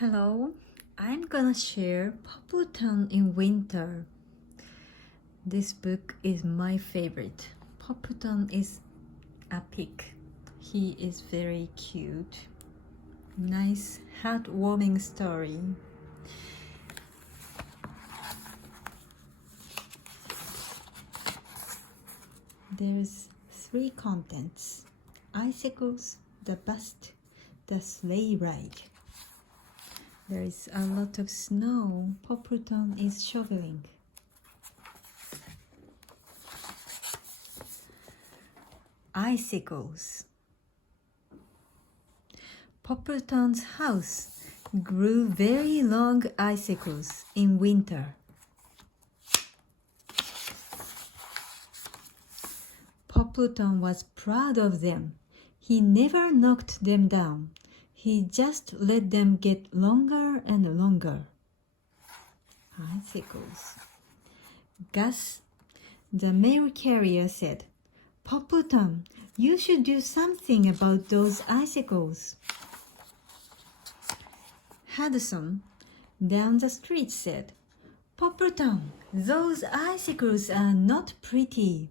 Hello, I'm gonna share Poppleton in Winter. This book is my favorite. Poppleton is a pig. He is very cute. Nice, heartwarming story. There's 3 contents: icicles, the bust, the sleigh ride. There is a lot of snow. Poppleton is shoveling. Icicles. Poppleton's house grew very long icicles in winter. Poppleton was proud of them. He never knocked them down. He just let them get longer and longer. Icicles. Gus, the mail carrier, said, "Poppleton, you should do something about those icicles." Hudson, down the street, said, "Poppleton, those icicles are not pretty."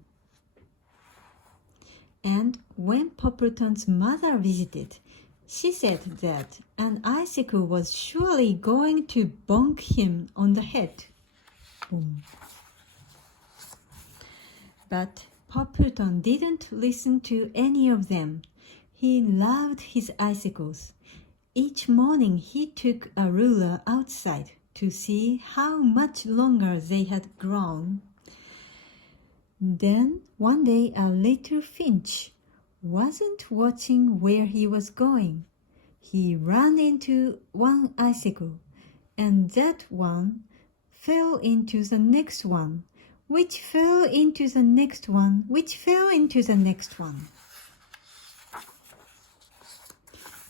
And when Poppleton's mother visited, she said that an icicle was surely going to bonk him on the head. Boom. But Poppleton didn't listen to any of them. He loved his icicles. Each morning he took a ruler outside to see how much longer they had grown. Then one day a little finch wasn't watching where he was going. He ran into one icicle, and that one fell into the next one, which fell into the next one, which fell into the next one.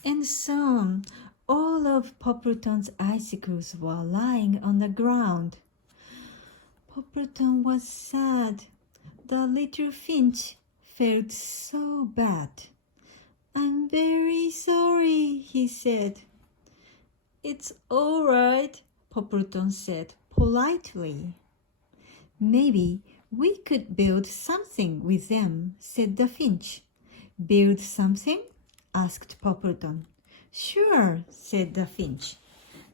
And so on. All of Poppleton's icicles were lying on the ground. Poppleton was sad. The little finch felt so bad. "I'm very sorry," he said. "It's all right," Poppleton said politely. "Maybe we could build something with them," said the finch. "Build something?" asked Poppleton. "Sure," said the finch.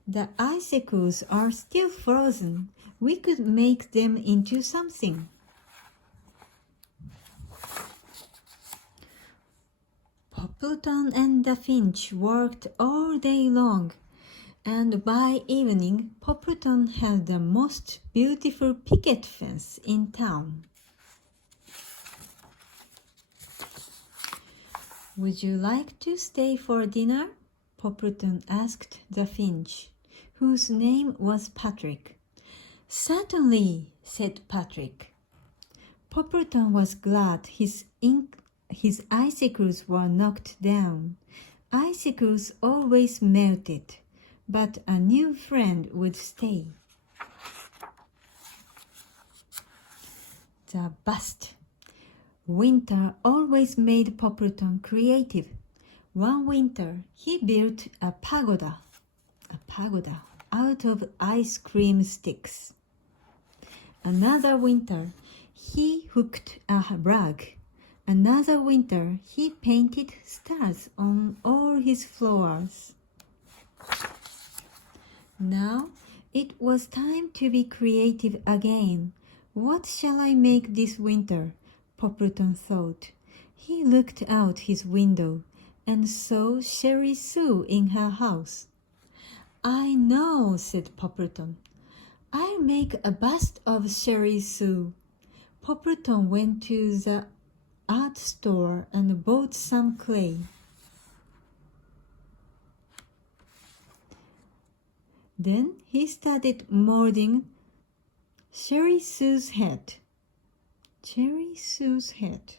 "The icicles are still frozen. We could make them into something." Poppleton and the finch worked all day long, and by evening Poppleton had the most beautiful picket fence in town. "Would you like to stay for dinner?" Poppleton asked the finch, whose name was Patrick. "Certainly," said Patrick. Poppleton was glad his icicles were knocked down. Icicles always melted, but a new friend would stay. The bust. Winter always made Poppleton creative. One winter, he built a pagoda out of ice cream sticks. Another winter, he hooked a rug. Another winter, he painted stars on all his floors. Now it was time to be creative again. "What shall I make this winter?" Poppleton thought. He looked out his window and saw Sheri Sue in her house. "I know," said Poppleton. "I'll make a bust of Sheri Sue." Poppleton went to the art store and bought some clay. Then he started molding Sheri Sue's head. Sheri Sue's head.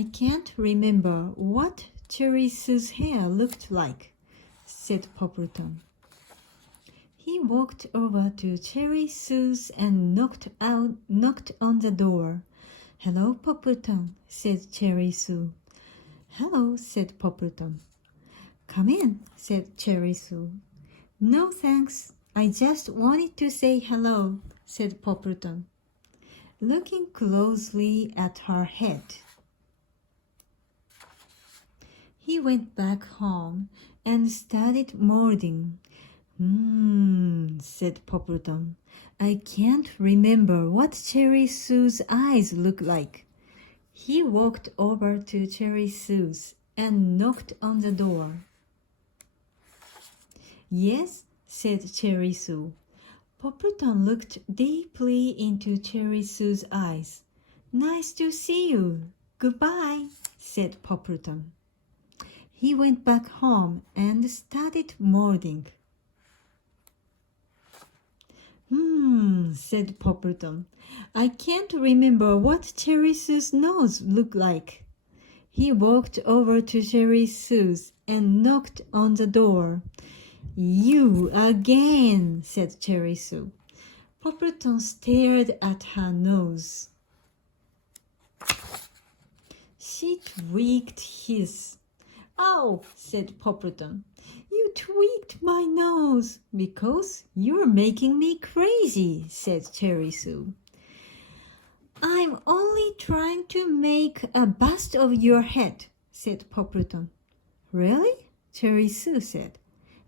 I can't remember what Sheri Sue's hair looked like," said Poppleton. He walked over to Sheri Sue's and knocked on the door. "Hello, Poppleton," said Sheri Sue. "Hello," said Poppleton. Come in, said Cherry Sue. No thanks, I just wanted to say hello, said Poppleton, looking closely at her head. He went back home and started molding. Said Poppleton. I can't remember what Cherry Sue's eyes look like. He walked over to Cherry Sue's and knocked on the door. Yes, said Cherry Sue. Poppleton looked deeply into Cherry Sue's eyes. Nice to see you. Goodbye, said Poppleton. He went back home and started molding. Said Poppleton. I can't remember what Cherry Sue's nose looked like. He walked over to Cherry Sue's and knocked on the door. You again, said Cherry Sue. Poppleton stared at her nose. She tweaked his. Oh, said Poppleton. You tweaked my nose because you're making me crazy, said Cherry Sue. I'm only trying to make a bust of your head, said Poppleton. Really? Cherry Sue said.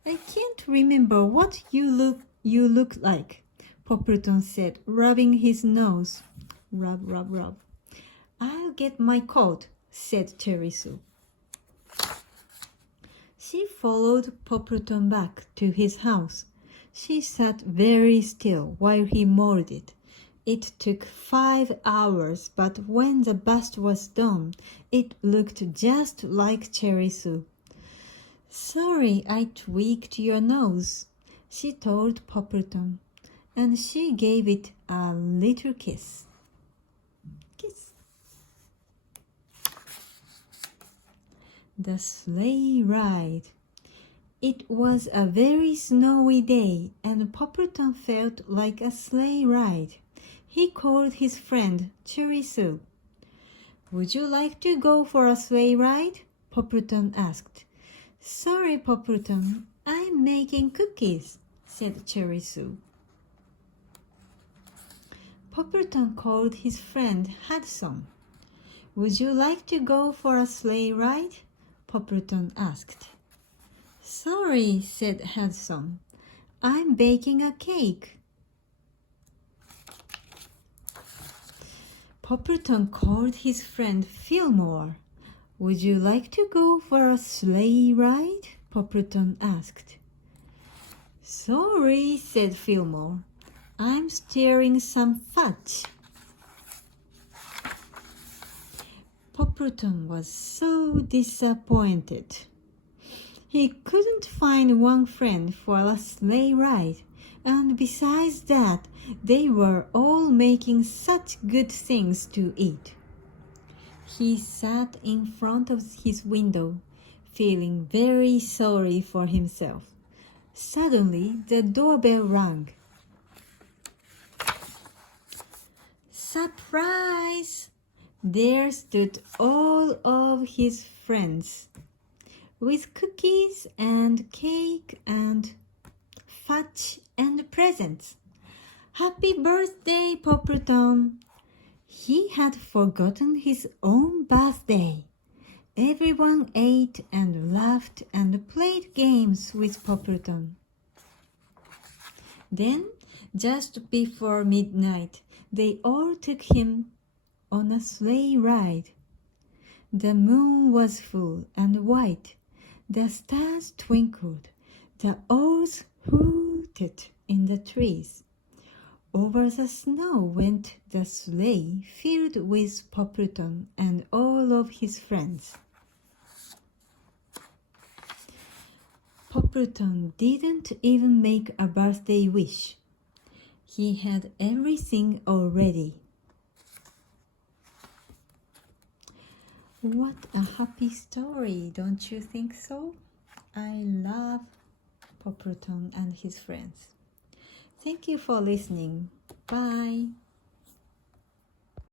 I can't remember what you look like, Poppleton said, rubbing his nose. Rub, rub, rub. I'll get my coat, said Cherry Sue. She followed Poppleton back to his house. She sat very still while he molded. It took 5 hours, but when the bust was done, it looked just like Cherry Sue. Sorry I tweaked your nose, she told Poppleton, and she gave it a little kiss. Kiss. The sleigh ride. It was a very snowy day, and Poppleton felt like a sleigh ride. He called his friend, Cherry Sue. Would you like to go for a sleigh ride? Poppleton asked. Sorry, Poppleton, I'm making cookies, said Cherry Sue. Poppleton called his friend Hudson. Would you like to go for a sleigh ride? Poppleton asked. Sorry, said Hudson, I'm baking a cake. Poppleton called his friend Fillmore. Would you like to go for a sleigh ride? Poppleton asked. Sorry, said Fillmore. I'm stirring some fudge. Poppleton was so disappointed. He couldn't find one friend for a sleigh ride, and besides that, they were all making such good things to eat. He sat in front of his window, feeling very sorry for himself. Suddenly, the doorbell rang. Surprise! There stood all of his friends, with cookies and cake and fudge and presents. Happy birthday, Poppleton! He had forgotten his own birthday. Everyone ate and laughed and played games with Poppleton. Then, just before midnight, they all took him on a sleigh ride. The moon was full and white. The stars twinkled. The owls hooted in the trees. Over the snow went the sleigh filled with Poppleton and all of his friends. Poppleton didn't even make a birthday wish. He had everything already. What a happy story, don't you think so? I love Poppleton and his friends. Thank you for listening. Bye.